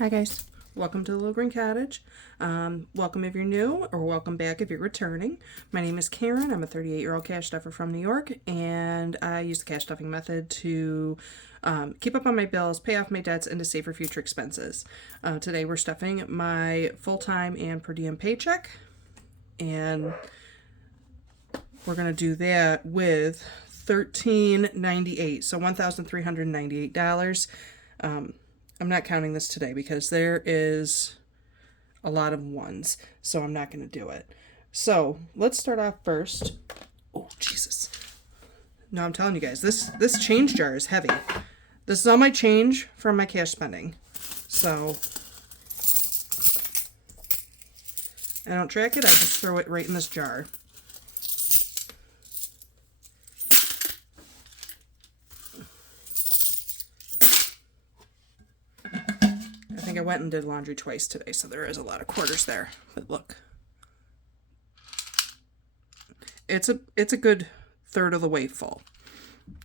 Hi guys, welcome to the Little Green Cottage. Welcome if you're new, or welcome back if you're returning. My name is Karen. I'm a 38-year-old cash stuffer from New York, and I use the cash stuffing method to keep up on my bills, pay off my debts, and to save for future expenses. Today we're stuffing my full-time and per diem paycheck, and we're going to do that with $13.98, so $1,398. I'm not counting this today because there is a lot of ones, so I'm not going to do it. So let's start off first. Oh, Jesus. No, I'm telling you guys, this change jar is heavy. This is all my change from my cash spending. So I don't track it, I just throw it right in this jar. I think I went and did laundry twice today, so there is a lot of quarters there. But look, it's a good third of the way full.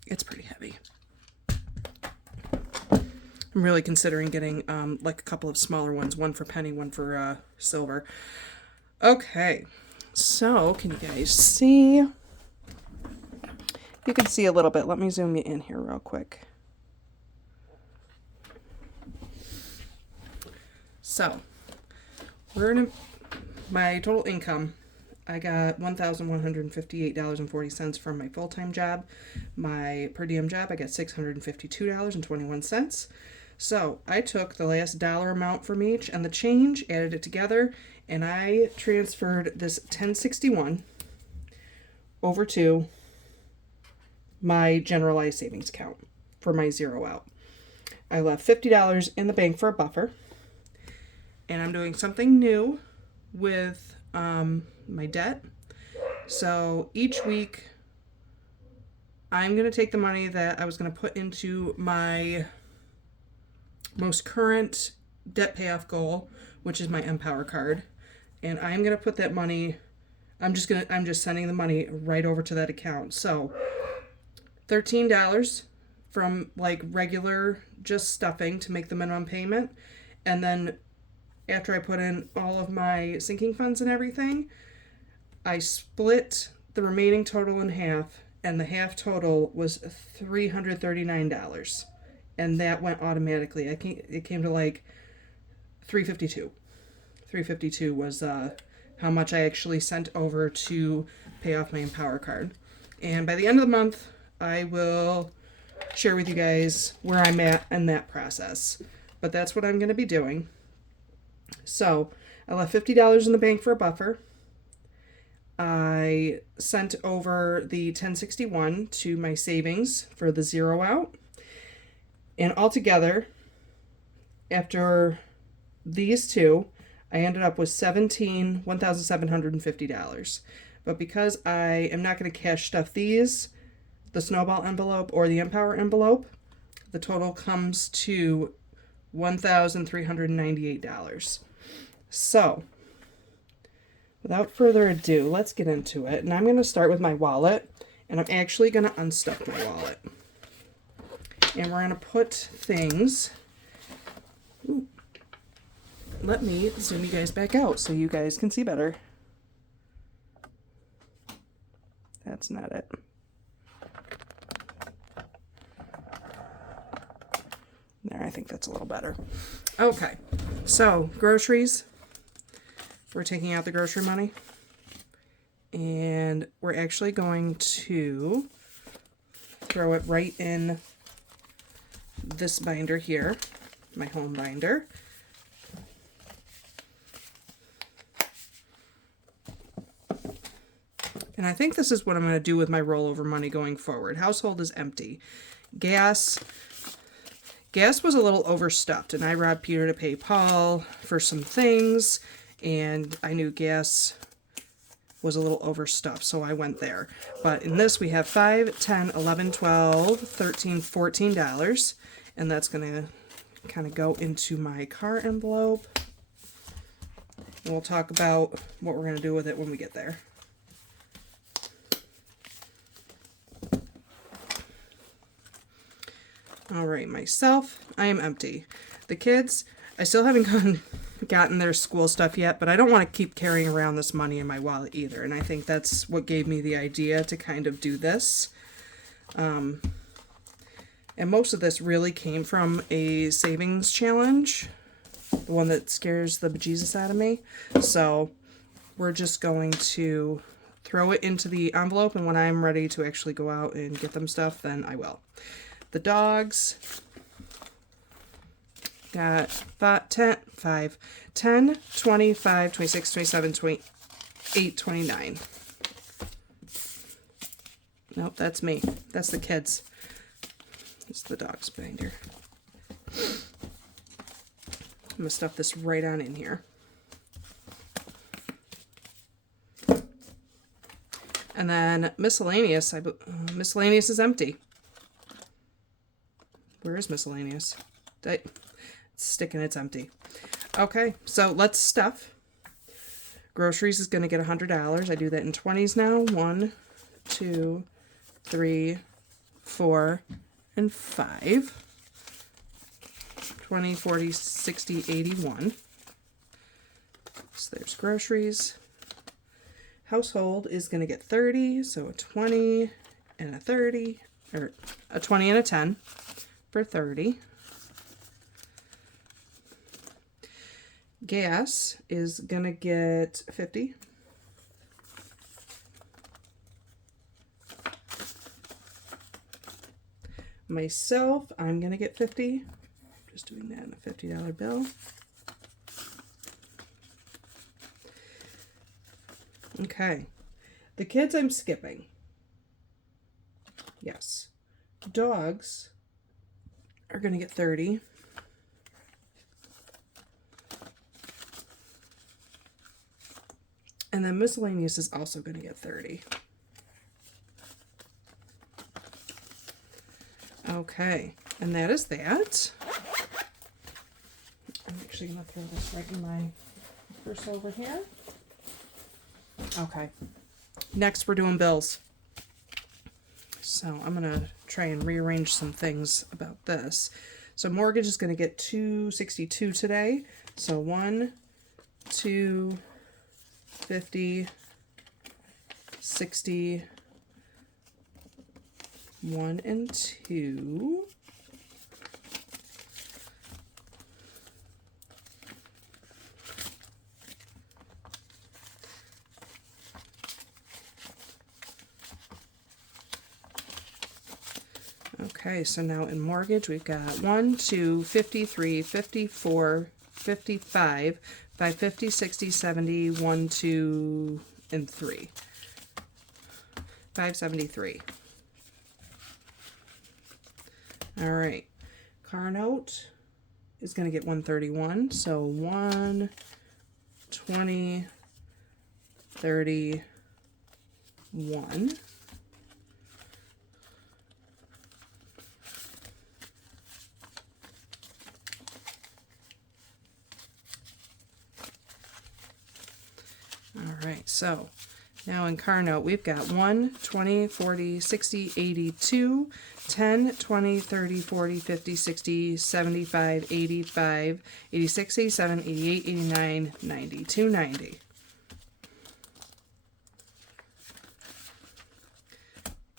It's pretty heavy. I'm really considering getting like a couple of smaller ones, one for penny, one for silver. Okay, so can you guys see? You can see a little bit. Let me zoom you in here real quick. So, my total income, I got $1,158.40 from my full-time job. My per diem job, I got $652.21. So, I took the last dollar amount from each and the change, added it together, and I transferred this $10.61 over to my generalized savings account for my zero out. I left $50 in the bank for a buffer. And I'm doing something new with my debt. So each week, I'm going to take the money that I was going to put into my most current debt payoff goal, which is my Empower card. And I'm going to put that money, I'm just sending the money right over to that account. So $13 from like regular just stuffing to make the minimum payment. And then after I put in all of my sinking funds and everything, I split the remaining total in half, and the half total was $339. And that went automatically. It came to like $352. $352 was how much I actually sent over to pay off my Empower card. And by the end of the month, I will share with you guys where I'm at in that process. But that's what I'm going to be doing. So I left $50 in the bank for a buffer. I sent over the $10.61 to my savings for the zero out. And altogether, after these two, I ended up with $1,750. But because I am not going to cash stuff these, the Snowball envelope or the Empower envelope, the total comes to $1,398. So, without further ado, let's get into it. And I'm going to start with my wallet, and I'm actually going to unstuff my wallet. And we're going to put things... Ooh. Let me zoom you guys back out so you guys can see better. That's not it. There, I think that's a little better. Okay, so groceries. We're taking out the grocery money. And we're actually going to throw it right in this binder here, my home binder. And I think this is what I'm going to do with my rollover money going forward. Household is empty. Gas was a little overstuffed, and I robbed Peter to pay Paul for some things, and I knew gas was a little overstuffed, so I went there. But in this, we have $5, $10, $11, $12, $13, $14, and that's going to kind of go into my car envelope. And we'll talk about what we're going to do with it when we get there. All right, myself, I am empty. The kids, I still haven't gotten their school stuff yet, but I don't want to keep carrying around this money in my wallet either. And I think that's what gave me the idea to kind of do this. And most of this really came from a savings challenge, the one that scares the bejesus out of me. So we're just going to throw it into the envelope, and when I'm ready to actually go out and get them stuff, then I will. The dogs got 10, 25, 26, 27, 28, 29. Nope, that's me. That's the kids. It's the dog's binder. I'm going to stuff this right on in here. And then miscellaneous. Miscellaneous is empty. Where is miscellaneous? It's sticking, it's empty. Okay, so let's stuff. Groceries is going to get $100. I do that in 20s now. 1, 2, 3, 4, and 5. 20, 40, 60, 81. So there's groceries. Household is going to get 30, so a 20 and a 30, or a 20 and a 10 for 30. Gas is going to get 50. Myself, I'm going to get 50. Just doing that in a $50 bill. Okay. The kids I'm skipping. Yes. Dogs are going to get 30. And then miscellaneous is also going to get 30. Okay. And that is that. I'm actually going to throw this right in my purse over here. Okay. Next, we're doing bills. So I'm going to try and rearrange some things about this. So mortgage is going to get $262 today. So 1, 2, 50, 60, 1 and 2. Okay, so now in mortgage, we've got 1, 2, 53, 54, 55, 50, 60, 70, 1, 2, and 3. 573. All right. Car note is going to get 131. So 1, 20, 30, 1. All right, so now in car note, we've got 1, 20, 40, 60, 82, 10, 20, 30, 40, 50, 60, 75, 85, 86, 87, 88, 89, 90, 290.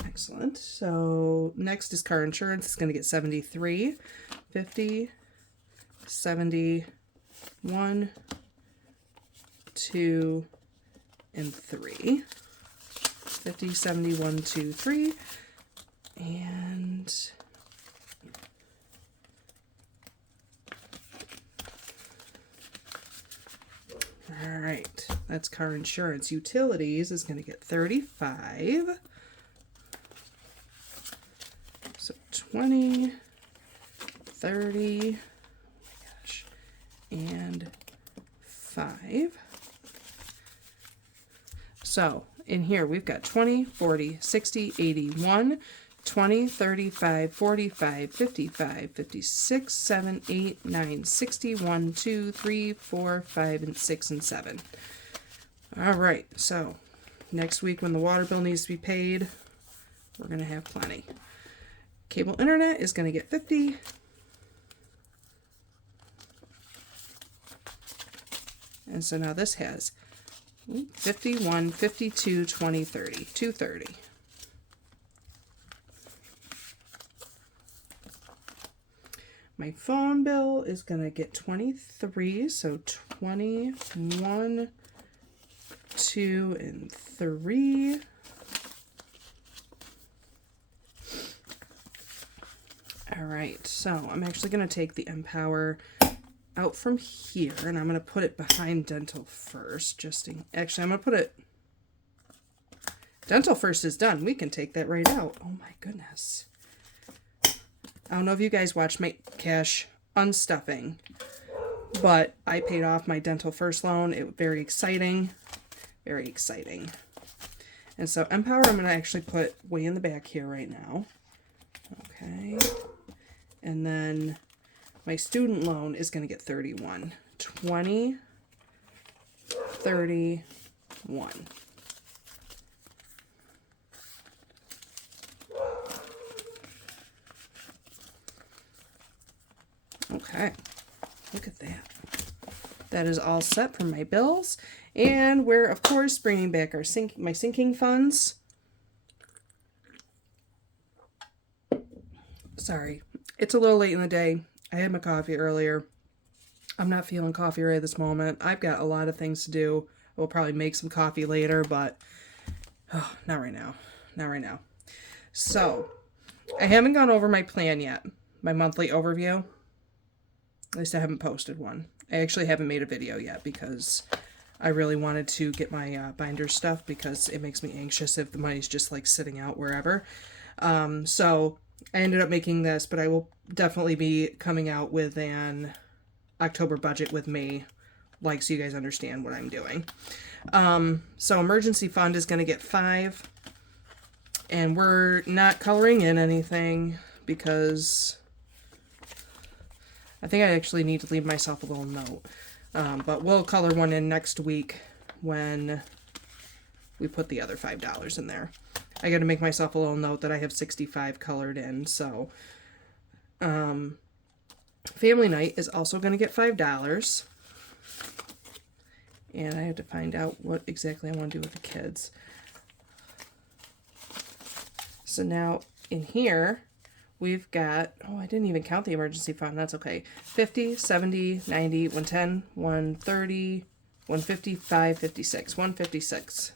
Excellent. So next is car insurance. It's going to get 73, 50, 70, 1, 2, and 3. 50, 70, 1, 2, 3. And all right, that's car insurance. Utilities is going to get 35. So 20, 30, oh my gosh, and 5. So in here, we've got 20, 40, 60, 81, 20, 35, 45, 55, 56, 7, 8, 9, 60, 1, 2, 3, 4, 5, and 6, and 7. All right, so next week when the water bill needs to be paid, we're going to have plenty. Cable internet is going to get 50. And so now this has 51, 52, 20, 30, 230. My phone bill is going to get 23, so 21, 2, and 3. All right, so I'm actually going to take the Empower out from here, and I'm going to put it behind Dental First. Actually, I'm going to put it... Dental First is done. We can take that right out. Oh my goodness. I don't know if you guys watched my cash unstuffing, but I paid off my Dental First loan. It was very exciting. Very exciting. And so Empower, I'm going to actually put way in the back here right now. Okay. And then my student loan is going to get 31. 20, 31. Okay, look at that. That is all set for my bills. And we're, of course, bringing back our my sinking funds. Sorry, it's a little late in the day. I had my coffee earlier. I'm not feeling coffee right at this moment. I've got a lot of things to do. We'll probably make some coffee later, but not right now. Not right now. So, I haven't gone over my plan yet. My monthly overview. At least I haven't posted one. I actually haven't made a video yet because I really wanted to get my binder stuff because it makes me anxious if the money's just like sitting out wherever. So I ended up making this, but I will definitely be coming out with an October budget with May, like, so you guys understand what I'm doing. So emergency fund is going to get 5, and we're not coloring in anything because I think I actually need to leave myself a little note. But we'll color one in next week when we put the other $5 in there. I got to make myself a little note that I have 65 colored in. So, family night is also going to get $5. And I have to find out what exactly I want to do with the kids. So now in here, we've got, oh, I didn't even count the emergency fund. That's okay. 50, 70, 90, 110, 130, 155, 56, 156.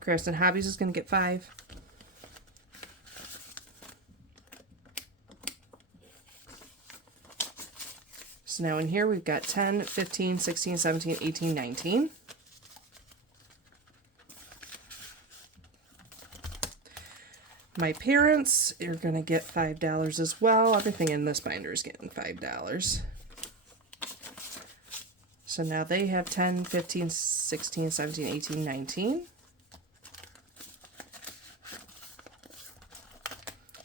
Crafts and Hobbies is going to get 5. So now in here we've got 10, 15, 16, 17, 18, 19. My parents are going to get $5 as well. Everything in this binder is getting $5. So now they have 10, 15, 16, 17, 18, 19.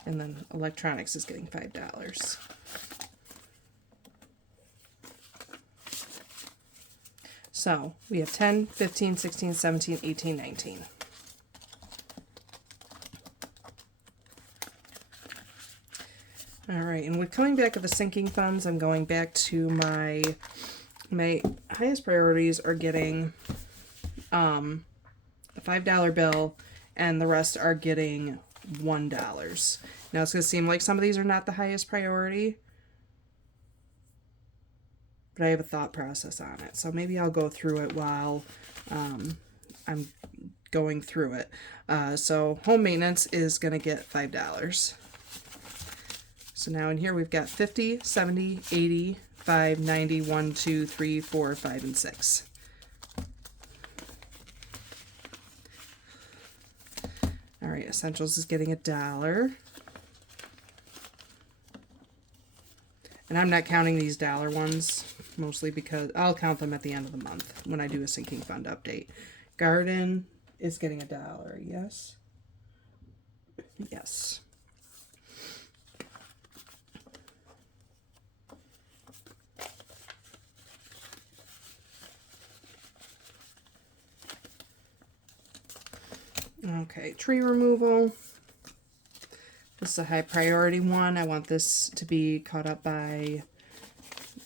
And then electronics is getting $5. So we have 10, 15, 16, 17, 18, 19. All right, and we're coming back to the sinking funds. I'm going back to my highest priorities are getting a $5 bill, and the rest are getting $1. Now it's going to seem like some of these are not the highest priority, but I have a thought process on it. So maybe I'll go through it while I'm going through it. So home maintenance is going to get $5. So now in here we've got 50, 70, 80, 5, 90, 1, 2, 3, 4, 5, and 6. All right, Essentials is getting $1. And I'm not counting these dollar ones, mostly because I'll count them at the end of the month when I do a sinking fund update. Garden is getting $1, yes? Yes. Okay, tree removal. This is a high priority one. I want this to be caught up by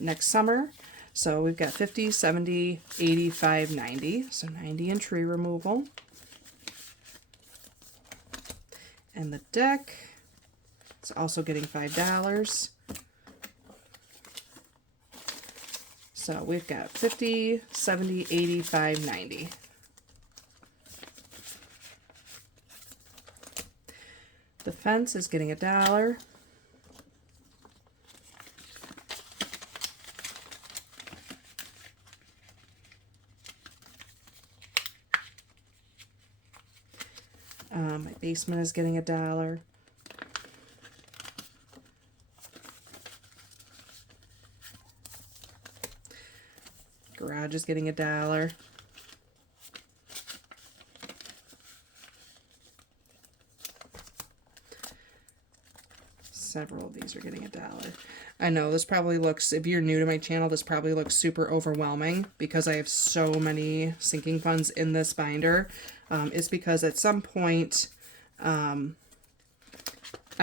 next summer. So we've got 50, 70, 85, 90. So 90 in tree removal. And the deck is also getting $5. So we've got 50, 70, 85, 90. The fence is getting $1. My basement is getting $1. Garage is getting $1. Several of these are getting $1. I know this probably looks, if you're new to my channel, this probably looks super overwhelming because I have so many sinking funds in this binder. It's because at some point I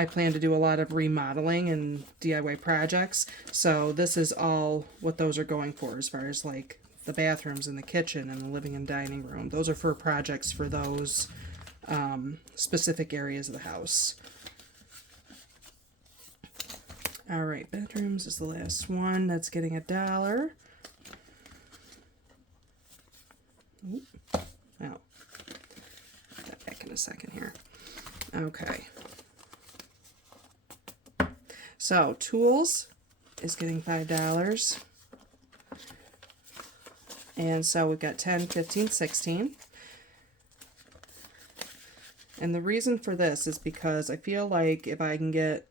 plan to do a lot of remodeling and DIY projects. So this is all what those are going for as far as like the bathrooms and the kitchen and the living and dining room. Those are for projects for those specific areas of the house. All right, bedrooms is the last one. That's getting $1. Oop. Oh, put that back in a second here. Okay. So tools is getting $5. And so we've got 10, 15, 16. And the reason for this is because I feel like if I can get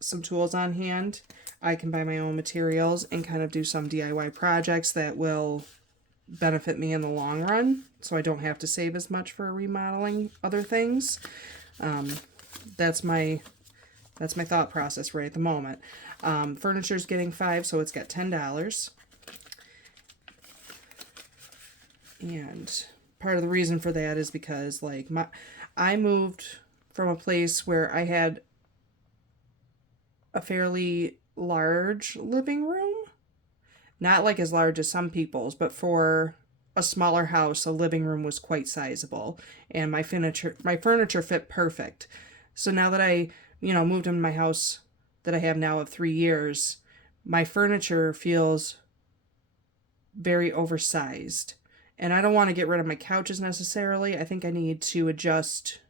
some tools on hand, I can buy my own materials and kind of do some DIY projects that will benefit me in the long run, so I don't have to save as much for remodeling other things. That's my thought process right at the moment. Furniture's getting $5, so it's got $10. And part of the reason for that is because like I moved from a place where I had a fairly large living room. Not like as large as some people's, but for a smaller house, a living room was quite sizable. And my furniture fit perfect. So now that I, moved into my house that I have now of 3 years, my furniture feels very oversized. And I don't want to get rid of my couches necessarily. I think I need to adjust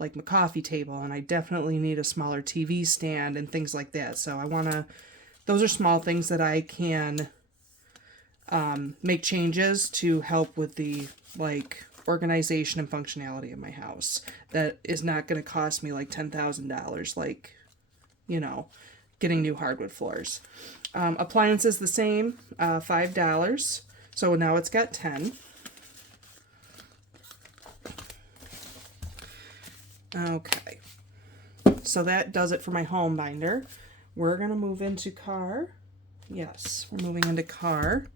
like my coffee table, and I definitely need a smaller TV stand and things like that. So those are small things that I can make changes to help with the like organization and functionality of my house. That is not going to cost me like $10,000, like, getting new hardwood floors. Appliances the same, $5. So now it's got 10. Okay, so that does it for my home binder. We're going to move into car. Yes, we're moving into car.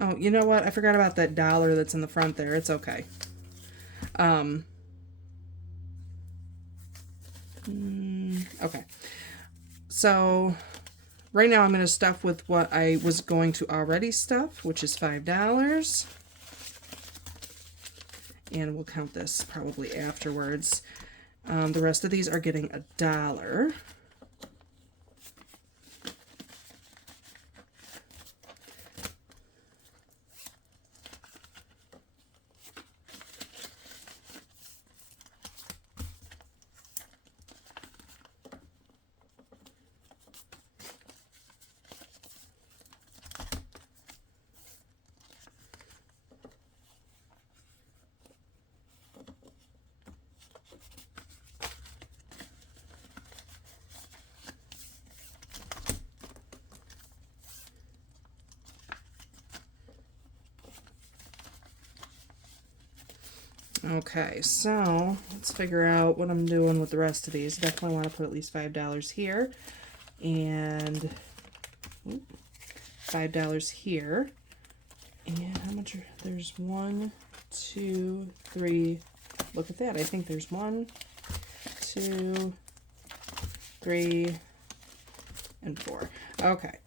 Oh, you know what? I forgot about that $1 that's in the front there. It's okay. Okay. So right now I'm going to stuff with what I was going to already stuff, which is $5. And we'll count this probably afterwards. The rest of these are getting $1. Okay, so let's figure out what I'm doing with the rest of these. Definitely want to put at least $5 here, and $5 here. And how much? There's 1, 2, 3. Look at that. I think there's 1, 2, 3, and 4. Okay.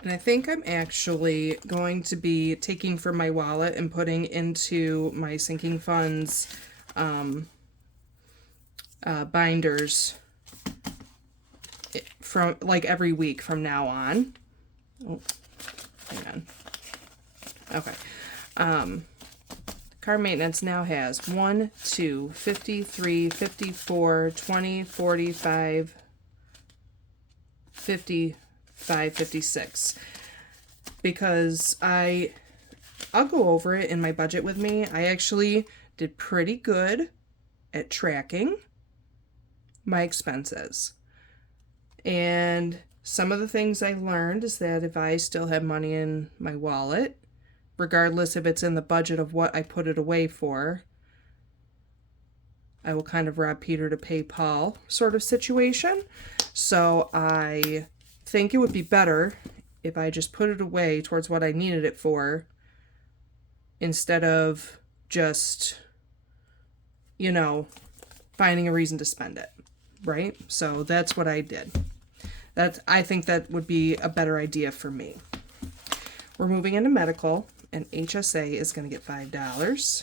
And I think I'm actually going to be taking from my wallet and putting into my sinking funds binders from like every week from now on. Oh, hang on. Okay. Car maintenance now has 1, 2, 53, 54, 20, 45, 55, 56. Because I'll go over it in my budget with me. I actually did pretty good at tracking my expenses. And some of the things I learned is that if I still have money in my wallet, regardless if it's in the budget of what I put it away for, I will kind of rob Peter to pay Paul sort of situation. So I think it would be better if I just put it away towards what I needed it for instead of just, you know, finding a reason to spend it, right? So that's what I did. I think that would be a better idea for me. We're moving into medical, and HSA is going to get $5.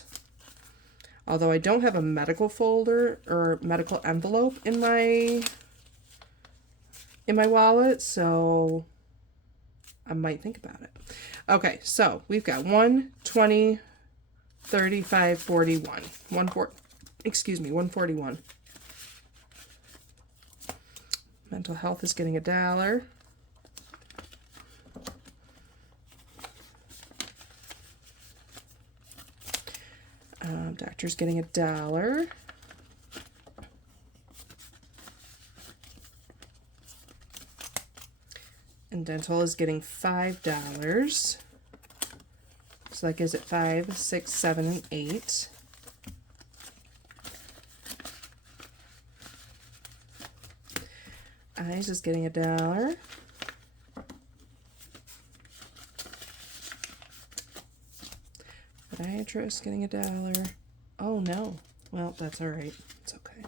Although I don't have a medical folder or medical envelope in my wallet, so I might think about it. Okay, so we've got 1, 20, 35, 41. 141. Mental health is getting $1. Doctor's getting $1. And dental is getting $5. So that gives it 5, 6, 7, and 8. Eyes is getting $1. Podiatrist getting $1. Oh no. Well, that's all right. It's okay.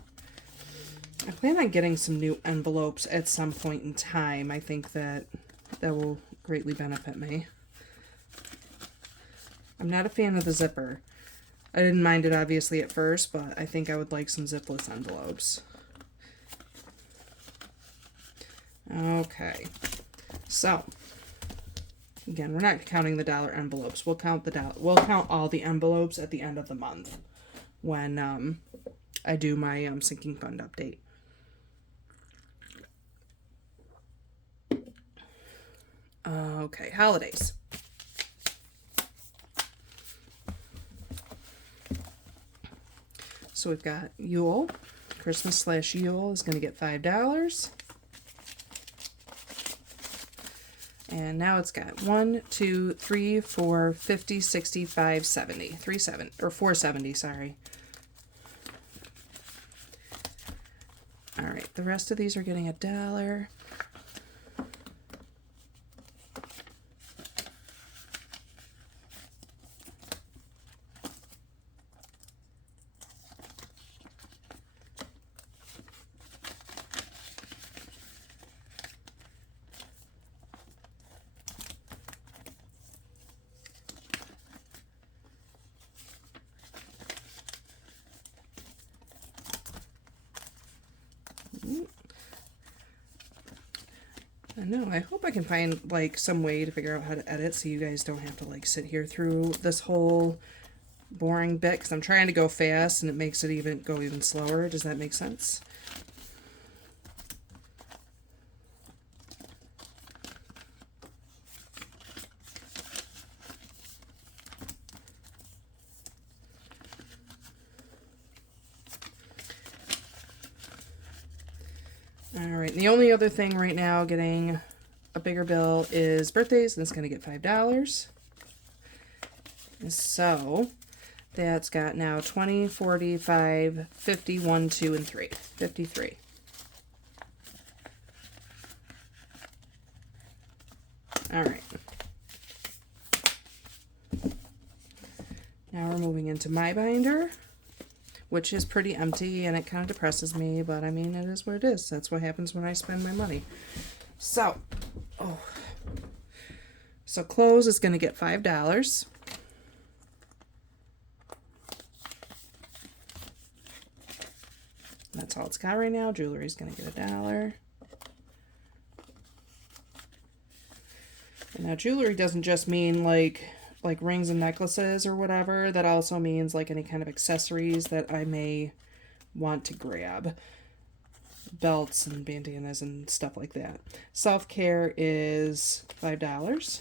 I plan on getting some new envelopes at some point in time. I think that will greatly benefit me. I'm not a fan of the zipper. I didn't mind it obviously at first, but I think I would like some zipless envelopes. Okay. So, again, we're not counting the dollar envelopes. We'll count all the envelopes at the end of the month when I do my sinking fund update. Okay, holidays. So we've got Yule. Christmas/Yule is going to get $5. And now it's got 1, 2, 3, 4, 50, 65, 70. 470, sorry. All right, the rest of these are getting $1. I know, I hope I can find like some way to figure out how to edit so you guys don't have to like sit here through this whole boring bit, because I'm trying to go fast and it makes it go even slower. Does that make sense? All right, the only other thing right now getting a bigger bill is birthdays, and it's going to get $5. So that's got now 20, 45, 50, 1, 2, and 3. 53. All right. Now we're moving into my binder, which is pretty empty, and it kind of depresses me, but I mean, it is what it is. That's what happens when I spend my money. So, so clothes is going to get $5. That's all it's got right now. Jewelry is going to get $1. And now jewelry doesn't just mean like rings and necklaces or whatever. That also means like any kind of accessories that I may want to grab. Belts and bandanas and stuff like that. Self-care is $5.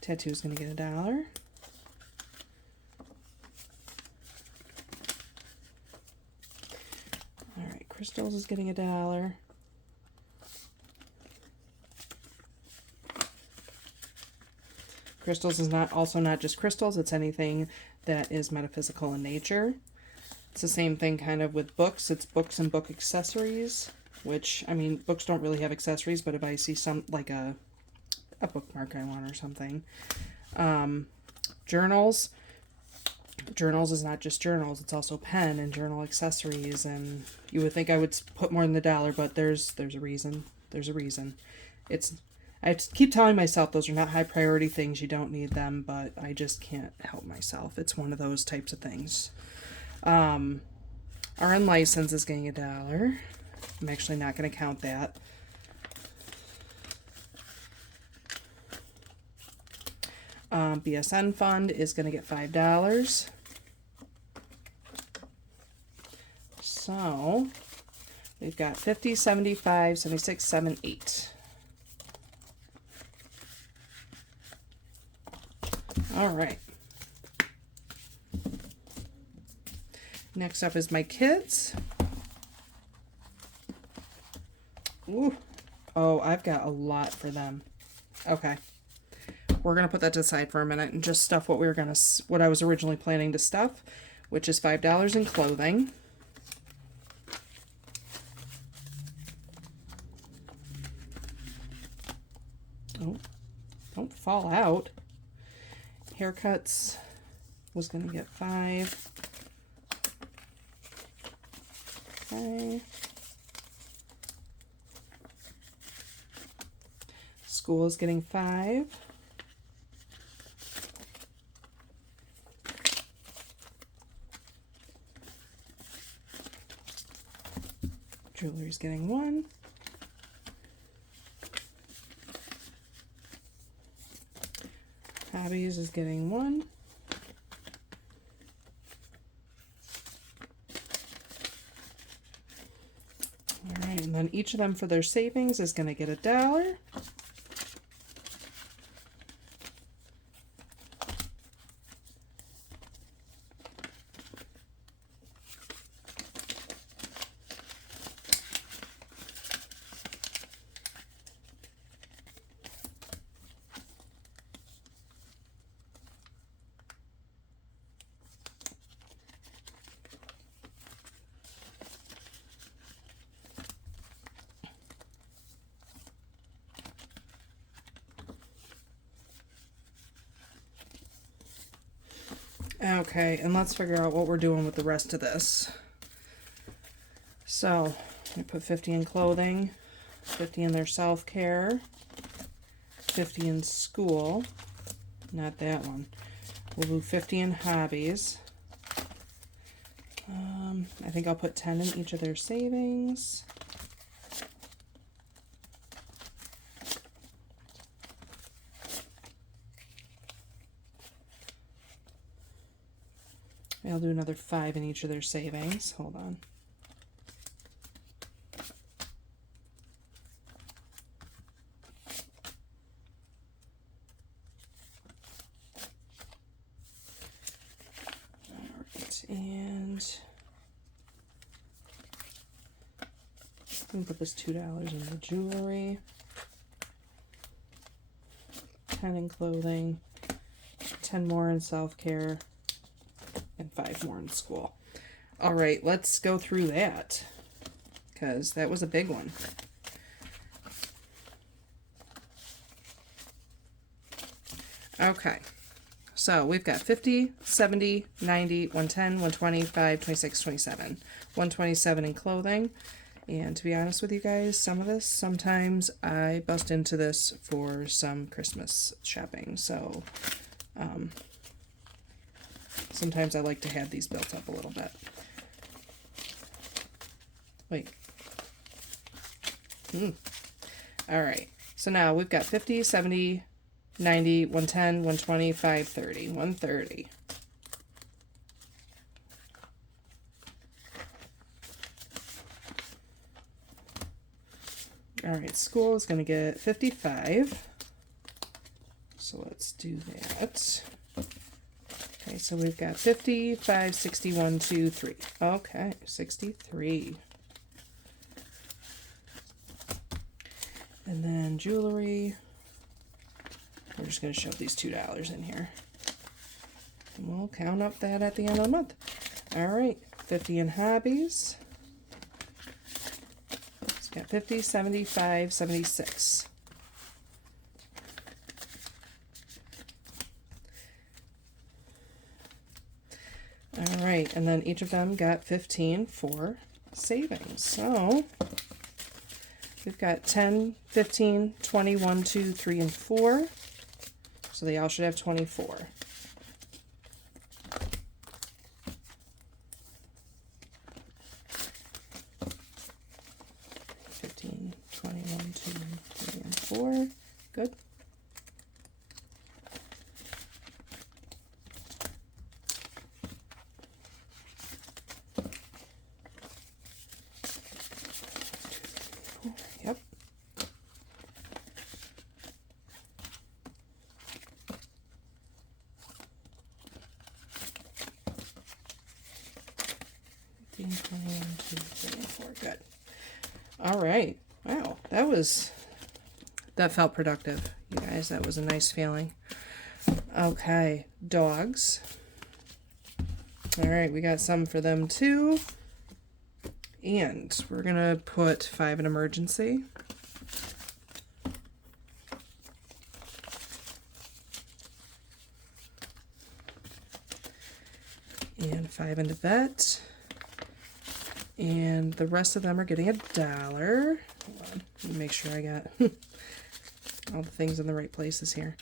Tattoo is going to get $1. All right, crystals is getting $1. Crystals is not just crystals, it's anything that is metaphysical in nature. It's the same thing kind of with books. It's books and book accessories, which, I mean, books don't really have accessories, but if I see some, like a bookmark I want or something. Journals. Journals is not just journals, it's also pen and journal accessories, and you would think I would put more than $1, but there's a reason. There's a reason. I keep telling myself those are not high priority things, you don't need them, but I just can't help myself. It's one of those types of things. RN license is getting $1. I'm actually not going to count that. BSN fund is going to get $5. So we've got 50, 75, 76, 7, 8. All right. Next up is my kids. Ooh. Oh, I've got a lot for them. Okay. We're going to put that to the side for a minute and just stuff what I was originally planning to stuff, which is $5 in clothing. Oh, don't fall out. Haircuts was going to get $5. Okay. School is getting $5. Jewelry's getting $1. Hobbies is getting $1. All right, and then each of them for their savings is going to get $1. Okay, and let's figure out what we're doing with the rest of this. So, I put 50 in clothing, 50 in their self-care, 50 in school, not that one. We'll do 50 in hobbies. I think I'll put 10 in each of their savings. I'll do another 5 in each of their savings. Hold on. All right, and I'm gonna put this $2 in the jewelry, 10 in clothing, 10 more in self-care, and 5 more in school. All right, let's go through that, because that was a big one. Okay, so we've got 50, 70, 90, 110, 125, 26, 27. 127 in clothing. And to be honest with you guys, some of this, sometimes I bust into this for some Christmas shopping. So sometimes I like to have these built up a little bit. Wait. All right. So now we've got 50, 70, 90, 110, 120, 530, 130. All right, school is going to get 55. So let's do that. Okay, so we've got 55, 61, 2, 3. Okay, 63. And then jewelry. We're just going to shove these $2 in here. And we'll count up that at the end of the month. All right, 50 in hobbies. It's got 50, 75, 76. All right, and then each of them got 15 for savings. So we've got 10, 15, 20, 1, 2, 3, and 4. So they all should have 24. Good. Yep. Good. All right. Wow, that felt productive, you guys. That was a nice feeling. Okay, dogs. All right, we got some for them too. And we're gonna put 5 in emergency. And 5 into vet. And the rest of them are getting $1. Hold on, let me make sure I got all the things in the right places here.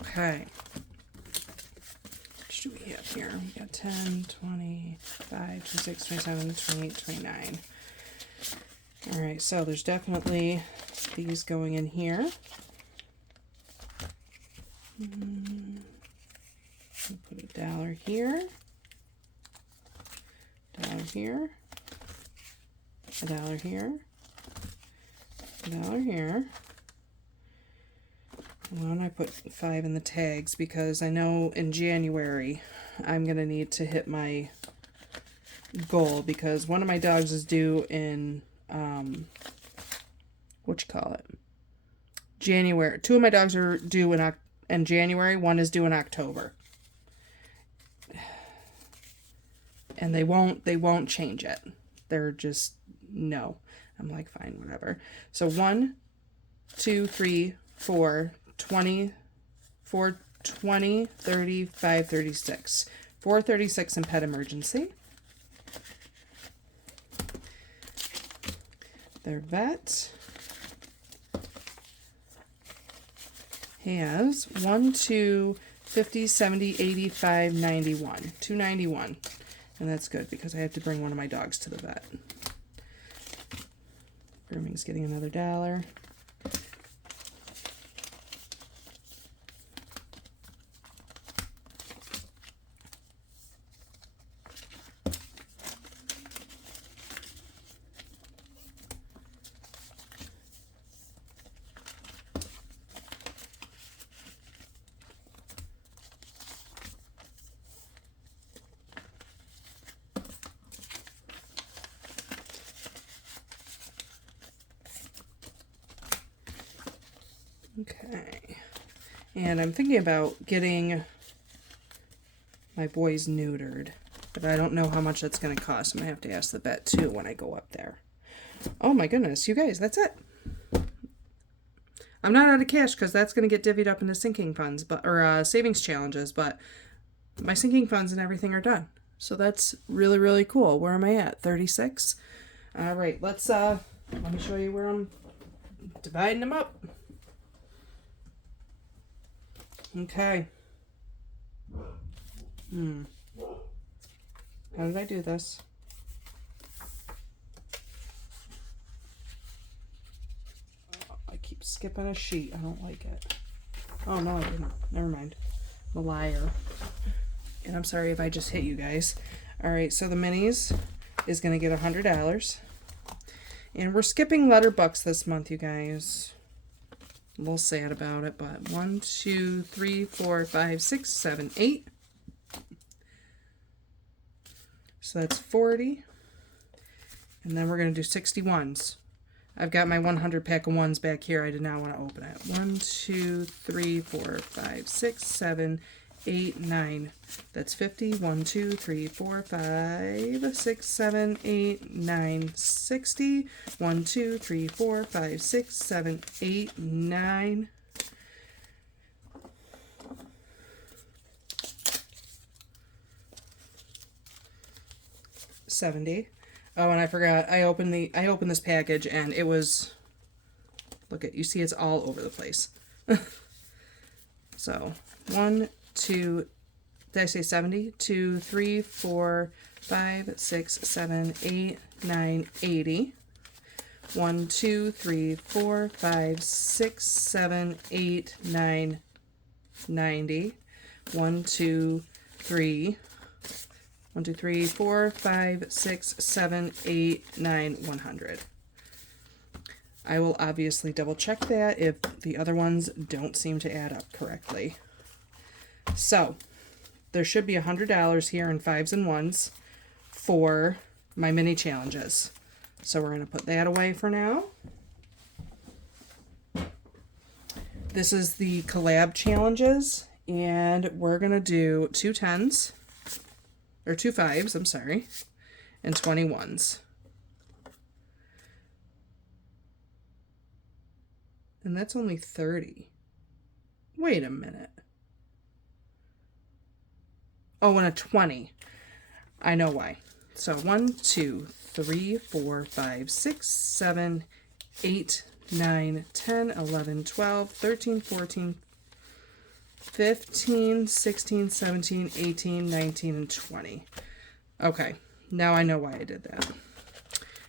Okay. What do we have here? We got 10, 25, 26, 27, 28, 29. All right, so there's definitely these going in here. Put $1 here, $1 here, $1 here, $1 here. Why don't I put 5 in the tags, because I know in January I'm going to need to hit my goal, because one of my dogs is due in, January. 2 of my dogs are due in January, 1 is due in October. And they won't change it. They're just, no. I'm like, fine, whatever. So 1, 2, 3, 4, 20, 4, 20, 35, 36. 436 in pet emergency. Their vet. has 1, 2, 50, 70, 85, 91. 291. And that's good because I have to bring one of my dogs to the vet. Grooming's getting another $1. Okay, and I'm thinking about getting my boys neutered, but I don't know how much that's going to cost. I'm going to have to ask the vet too when I go up there. Oh my goodness, you guys, that's it. I'm not out of cash because that's going to get divvied up into sinking funds, or savings challenges, but my sinking funds and everything are done. So that's really, really cool. Where am I at? 36? All right, let me show you where I'm dividing them up. Okay. How did I do this? Oh, I keep skipping a sheet. I don't like it. Oh, no, I didn't. Never mind. I'm a liar. And I'm sorry if I just hit you guys. All right, so the minis is going to get $100. And we're skipping Letterbucks this month, you guys. A little sad about it, but 1, 2, 3, 4, 5, 6, 7, 8. So that's 40. And then we're going to do 61s. I've got my 100 pack of ones back here. I did not want to open it. 1, 2, 3, 4, 5, 6, 7, 8, 9. That's 50. 1, 2, 3, 4, 5, 6, 7, 8, 9, 60. 1, 2, 3, 4, 5, 6, 7, 8, 9. $70. Oh, and I forgot. I opened this package and it was, look at, you see it's all over the place. So 1, 2, did I say 70? 2, 3, 4, 5, 6, 7, 8, 9, 80. 1, 2, 3, 4, 5, 6, 7, 8, 9, 90. 1, 2, 3. 1, 2, 3, 4, 5, 6, 7, 8, 9, 100. I will obviously double check that if the other ones don't seem to add up correctly. So there should be $100 here in 5s and 1s for my mini challenges. So we're going to put that away for now. This is the collab challenges, and we're going to do 2 10s. Or 2 5s, I'm sorry, and 21s. And that's only 30. Wait a minute. Oh, and a 20. I know why. So 1, 2, 3, 4, 5, 6, 7, 8, 9, 10, 11, 12, 13, 14, 15, 16, 17, 18, 19, and 20. Okay, now I know why I did that.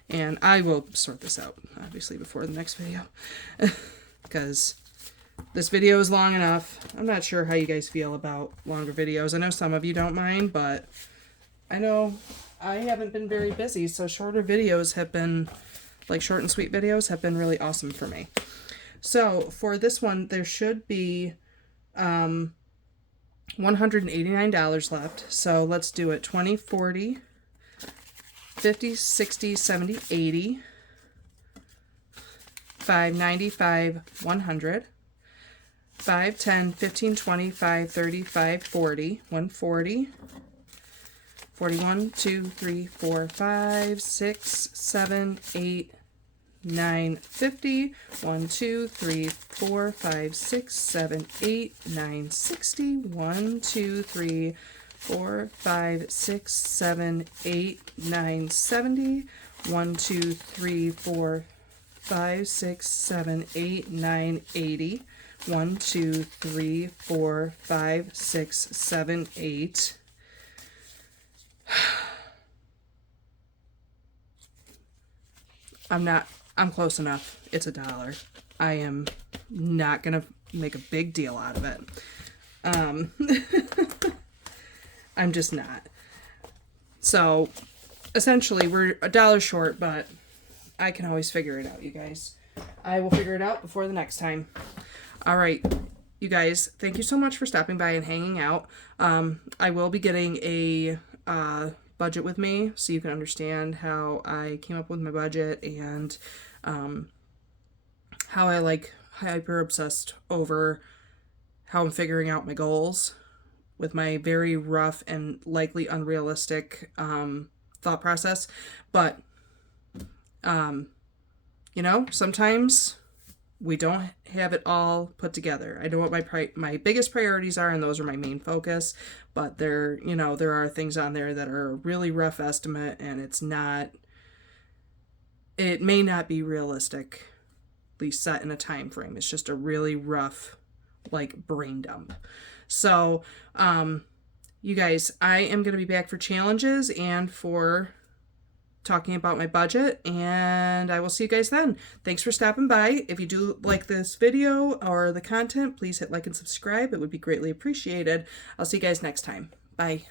And I will sort this out, obviously, before the next video. Because this video is long enough. I'm not sure how you guys feel about longer videos. I know some of you don't mind, but I know I haven't been very busy, so shorter videos have been, like short and sweet videos, have been really awesome for me. So for this one, there should be $189 left. So let's do it. 20, 40, 50, 60, 70, 80, 5, 95, 100, 5, 10, 15, 20, 5, 30, 5, 40, 140, 41, 2, 3, 4, 5, 6, 7, 8, 9, 50, 1, 2, 3, 4, 5, 6, 7, 8, 9, 60, 1, 2, 3, 4, 5, 6, 7, 8, 9, 70, 1, 2, 3, 4, 5, 6, 7, 8, 9, 80, 1, 2, 3, 4, 5, 6, 7, 8. I'm close enough. It's $1. I am not going to make a big deal out of it. I'm just not. So, essentially, we're $1 short, but I can always figure it out, you guys. I will figure it out before the next time. All right, you guys, thank you so much for stopping by and hanging out. I will be getting a budget with me so you can understand how I came up with my budget and how I like hyper obsessed over how I'm figuring out my goals with my very rough and likely unrealistic thought process. But you know, sometimes we don't have it all put together. I know what my biggest priorities are, and those are my main focus. But there are things on there that are a really rough estimate, and it may not be realistically set in a time frame. It's just a really rough, like, brain dump. So, you guys, I am going to be back for challenges and for talking about my budget, and I will see you guys then. Thanks for stopping by. If you do like this video or the content, please hit like and subscribe. It would be greatly appreciated. I'll see you guys next time. Bye.